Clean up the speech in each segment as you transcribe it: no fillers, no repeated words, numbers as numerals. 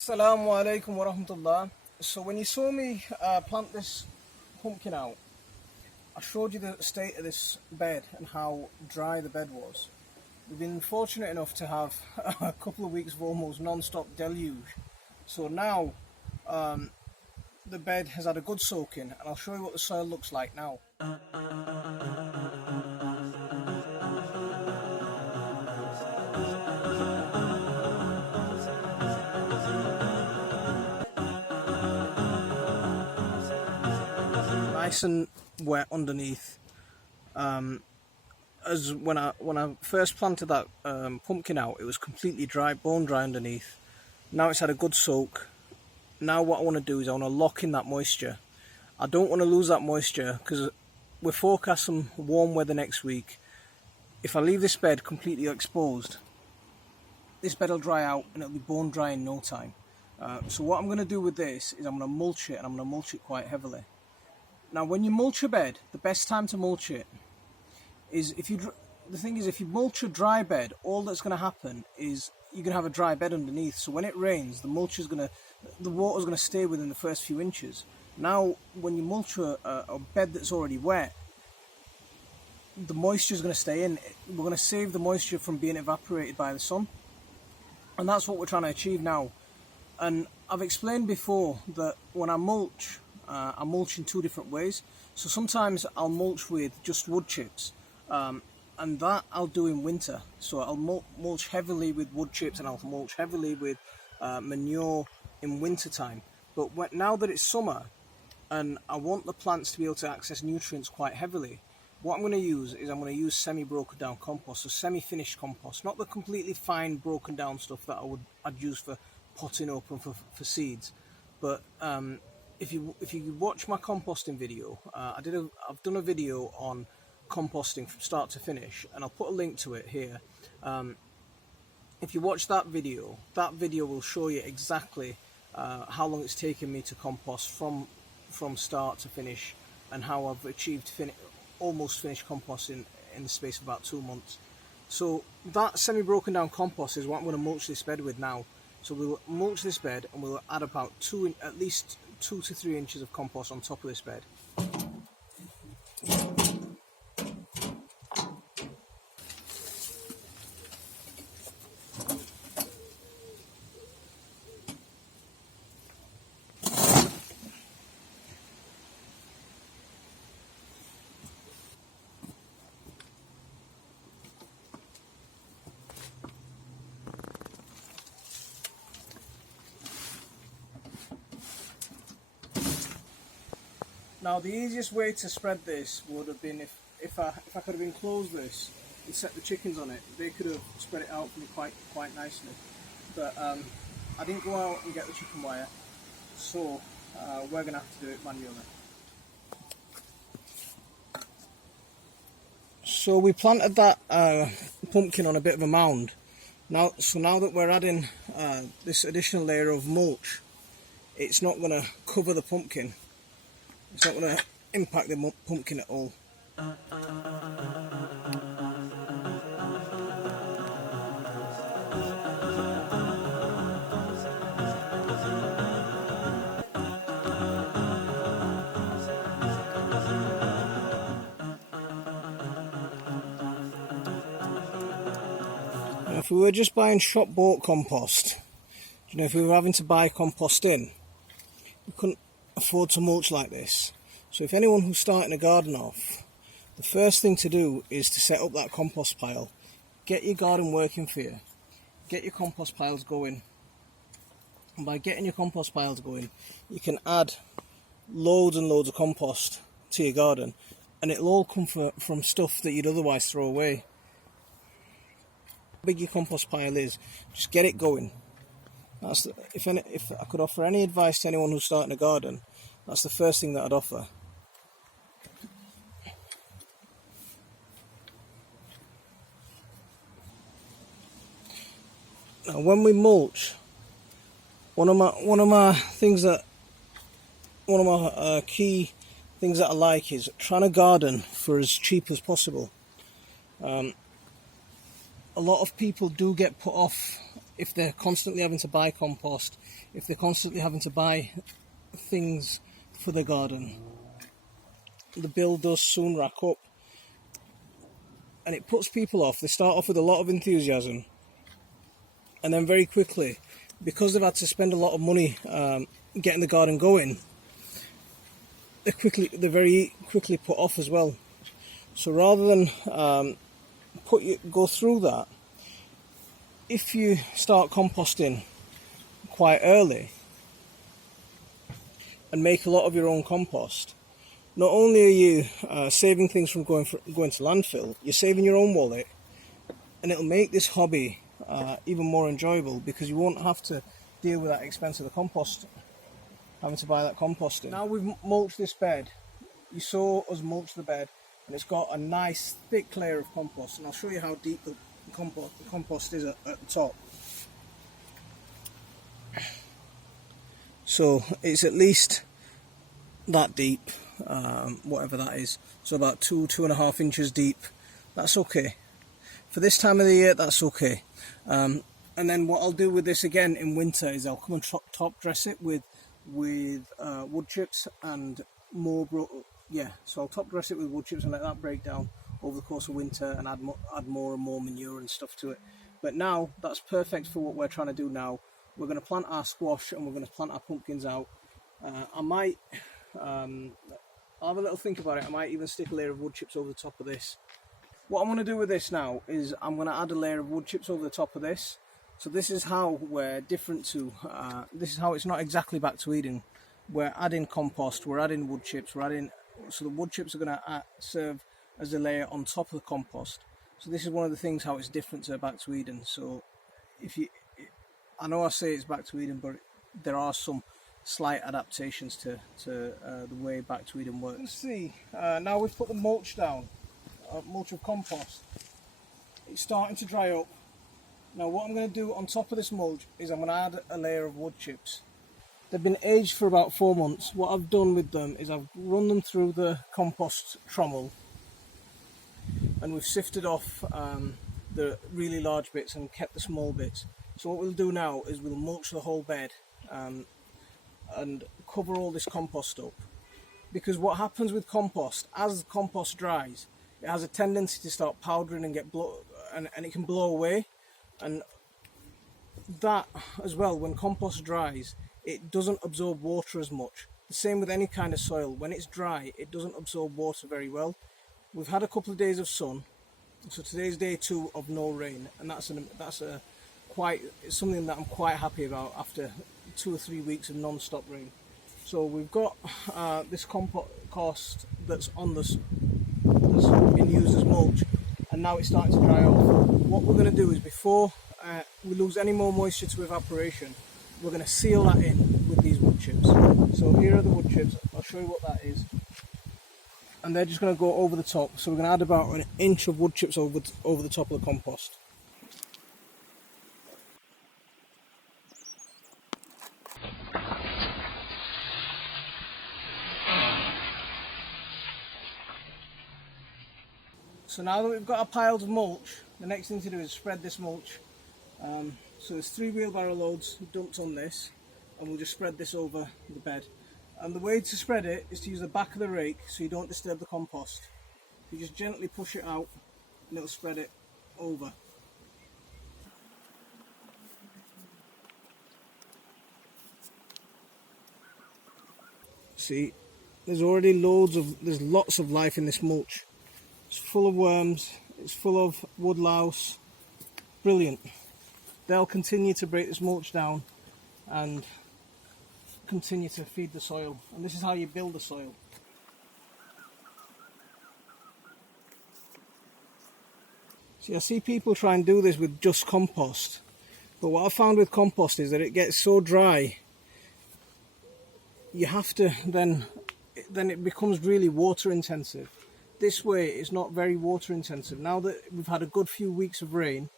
Assalamu alaikum wa rahmatullah. So when you saw me plant this pumpkin out, I showed you the state of this bed and how dry the bed was. We've been fortunate enough to have a couple of weeks of almost non-stop deluge. So now the bed has had a good soaking, and I'll show you what the soil looks like now. Nice and wet underneath. As when I first planted that pumpkin out, it was completely dry, bone dry underneath. Now it's had a good soak. Now what I want to do is I want to lock in that moisture. I don't want to lose that moisture because we're forecasting warm weather next week. If I leave this bed completely exposed, this bed will dry out and it'll be bone dry in no time. So what I'm going to do with this is I'm going to mulch it, and I'm going to mulch it quite heavily. Now when you mulch a bed, the best time to mulch it is if you mulch a dry bed, all that's going to happen is you're going to have a dry bed underneath. So when it rains, the water's going to stay within the first few inches. Now when you mulch a bed that's already wet, the moisture is going to stay in. We're going to save the moisture from being evaporated by the sun, and that's what we're trying to achieve now. And I've explained before that when I mulch in two different ways. So sometimes I'll mulch with just wood chips, and that I'll do in winter. So I'll mulch heavily with wood chips, and I'll mulch heavily with manure in winter time. But now that it's summer and I want the plants to be able to access nutrients quite heavily, what I'm going to use is I'm going to use semi-broken down compost, so semi-finished compost, not the completely fine broken down stuff that I'd use for potting open for seeds. But if you watch my composting video, I've done a video on composting from start to finish, and I'll put a link to it here. If you watch that video will show you exactly how long it's taken me to compost from start to finish, and how I've achieved almost finished composting in the space of about 2 months. So that semi-broken down compost is what I'm going to mulch this bed with now. So we'll mulch this bed, and we'll add about at least 2 to 3 inches of compost on top of this bed. Now the easiest way to spread this would have been if I could have enclosed this and set the chickens on it. They could have spread it out for me quite nicely. But I didn't go out and get the chicken wire, so we're going to have to do it manually. So we planted that pumpkin on a bit of a mound. Now that we're adding this additional layer of mulch, it's not going to cover the pumpkin. It's not going to impact the pumpkin at all. Now, if we were just buying shop bought compost, if we were having to buy compost in, we couldn't afford to mulch like this. So if anyone who's starting a garden off, the first thing to do is to set up that compost pile. Get your garden working for you. Get your compost piles going. And by getting your compost piles going, you can add loads and loads of compost to your garden, and it'll all come from stuff that you'd otherwise throw away. How big your compost pile is, just get it going. If I could offer any advice to anyone who's starting a garden, that's the first thing that I'd offer. Now, when we mulch, one of my key things that I like is trying to garden for as cheap as possible. A lot of people do get put off if they're constantly having to buy compost, if they're constantly having to buy things for the garden, the bill does soon rack up, and it puts people off. They start off with a lot of enthusiasm, and then very quickly, because they've had to spend a lot of money getting the garden going, they're very quickly put off as well. So rather than go through that, if you start composting quite early and make a lot of your own compost, not only are you saving things from going to landfill, you're saving your own wallet, and it'll make this hobby even more enjoyable, because you won't have to deal with that expense of the compost, having to buy that composting. Now we've mulched this bed. You saw us mulch the bed, and it's got a nice thick layer of compost, and I'll show you how deep the compost is at the top. So it's at least that deep, whatever that is, so about 2.5 inches deep. That's okay for this time of the year. That's okay. And then what I'll do with this again in winter is I'll come and top dress it with wood chips and more. So I'll top dress it with wood chips and let that break down over the course of winter, and add more and more manure and stuff to it. But now that's perfect for what we're trying to do now. We're going to plant our squash and we're going to plant our pumpkins out. I might I'll have a little think about it. I might even stick a layer of wood chips over the top of this. What I'm going to do with this now is I'm going to add a layer of wood chips over the top of this. So this is how we're different to, this is how it's not exactly back to Eden. We're adding compost, we're adding wood chips, so the wood chips are going to serve as a layer on top of the compost. So this is one of the things how it's different to back to Eden. So I know I say it's back to Eden, but there are some slight adaptations to the way back to Eden works. You can see now we've put the mulch down, mulch of compost. It's starting to dry up. Now what I'm going to do on top of this mulch is I'm going to add a layer of wood chips. They've been aged for about 4 months. What I've done with them is I've run them through the compost trommel, and we've sifted off the really large bits and kept the small bits. So what we'll do now is we'll mulch the whole bed and cover all this compost up. Because what happens with compost, as compost dries, it has a tendency to start powdering and and it can blow away. And that as well, when compost dries, it doesn't absorb water as much. The same with any kind of soil. When it's dry, it doesn't absorb water very well. We've had a couple of days of sun, so today's day 2 of no rain, and that's something that I'm quite happy about after 2 or 3 weeks of non-stop rain. So we've got this compost that's been used as mulch, and now it's starting to dry off. What we're going to do is, before we lose any more moisture to evaporation, we're going to seal that in with these wood chips. So here are the wood chips. I'll show you what that is. And they're just going to go over the top. So we're going to add about 1 inch of wood chips over the top of the compost. So now that we've got our piles of mulch, the next thing to do is spread this mulch. So there's 3 wheelbarrow loads dumped on this, and we'll just spread this over the bed. And the way to spread it is to use the back of the rake so you don't disturb the compost. You just gently push it out and it'll spread it over. See, there's lots of life in this mulch. It's full of worms, it's full of wood louse. Brilliant. They'll continue to break this mulch down and continue to feed the soil. And this is how you build the soil. See, I see people try and do this with just compost, but what I found with compost is that it gets so dry, you have to then it becomes really water intensive. This way it's not very water intensive. Now that we've had a good few weeks of rain,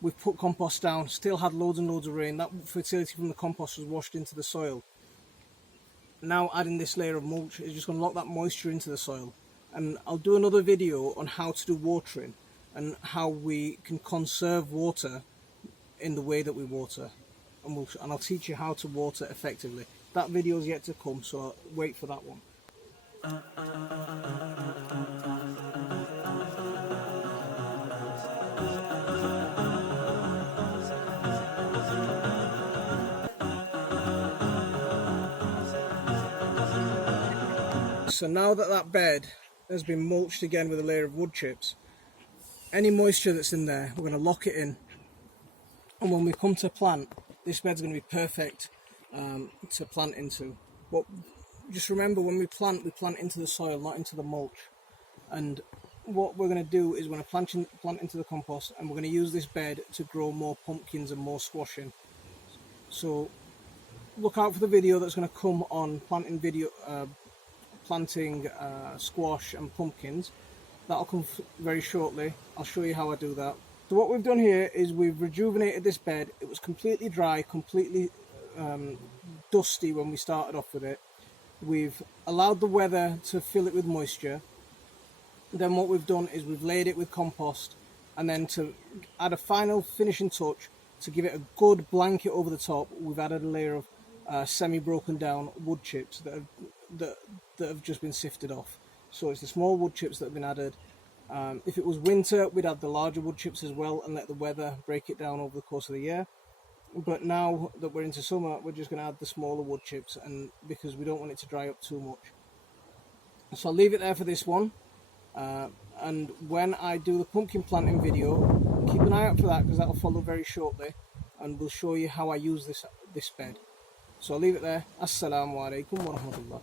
we've put compost down, still had loads and loads of rain, that fertility from the compost was washed into the soil. Now adding this layer of mulch is just going to lock that moisture into the soil. And I'll do another video on how to do watering and how we can conserve water in the way that we water, and I'll teach you how to water effectively. That video is yet to come, so wait for that one. So now that that bed has been mulched again with a layer of wood chips, any moisture that's in there, we're going to lock it in. And when we come to plant, this bed's going to be perfect to plant into. But just remember, when we plant into the soil, not into the mulch. And what we're going to do is we're going to plant into the compost, and we're going to use this bed to grow more pumpkins and more squashing. So look out for the video that's going to come on planting squash and pumpkins. That'll come very shortly. I'll show you how I do that. So what we've done here is we've rejuvenated this bed. It was completely dry, completely dusty when we started off with it. We've allowed the weather to fill it with moisture. Then what we've done is we've laid it with compost, and then to add a final finishing touch, to give it a good blanket over the top, we've added a layer of semi-broken down wood chips that have just been sifted off. So it's the small wood chips that have been added. If it was winter, we'd add the larger wood chips as well and let the weather break it down over the course of the year. But now that we're into summer, we're just going to add the smaller wood chips, and because we don't want it to dry up too much. So I'll leave it there for this one. And when I do the pumpkin planting video, keep an eye out for that, because that will follow very shortly, and we'll show you how I use this bed. So I'll leave it there. Assalamu alaikum wa rahmatullah.